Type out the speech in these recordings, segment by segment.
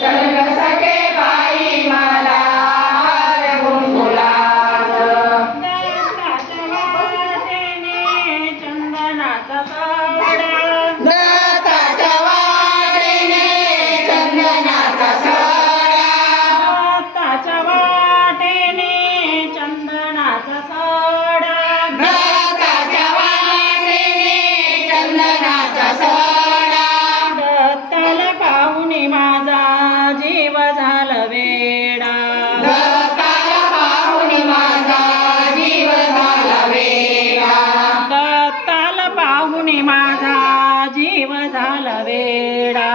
Ya me la saqué. जीव झाला वेडा.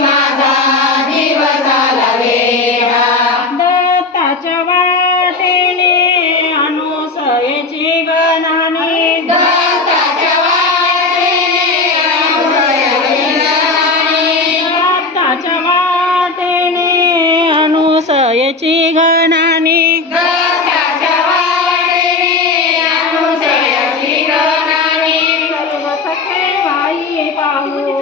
माझा जीव झाला वेडा. दत्ताच्या वाटेने अनुसयेची गणाने दत्ताच्या वाटेने दत्ताच्या वाटेने अनुसयेची गणाने পাগল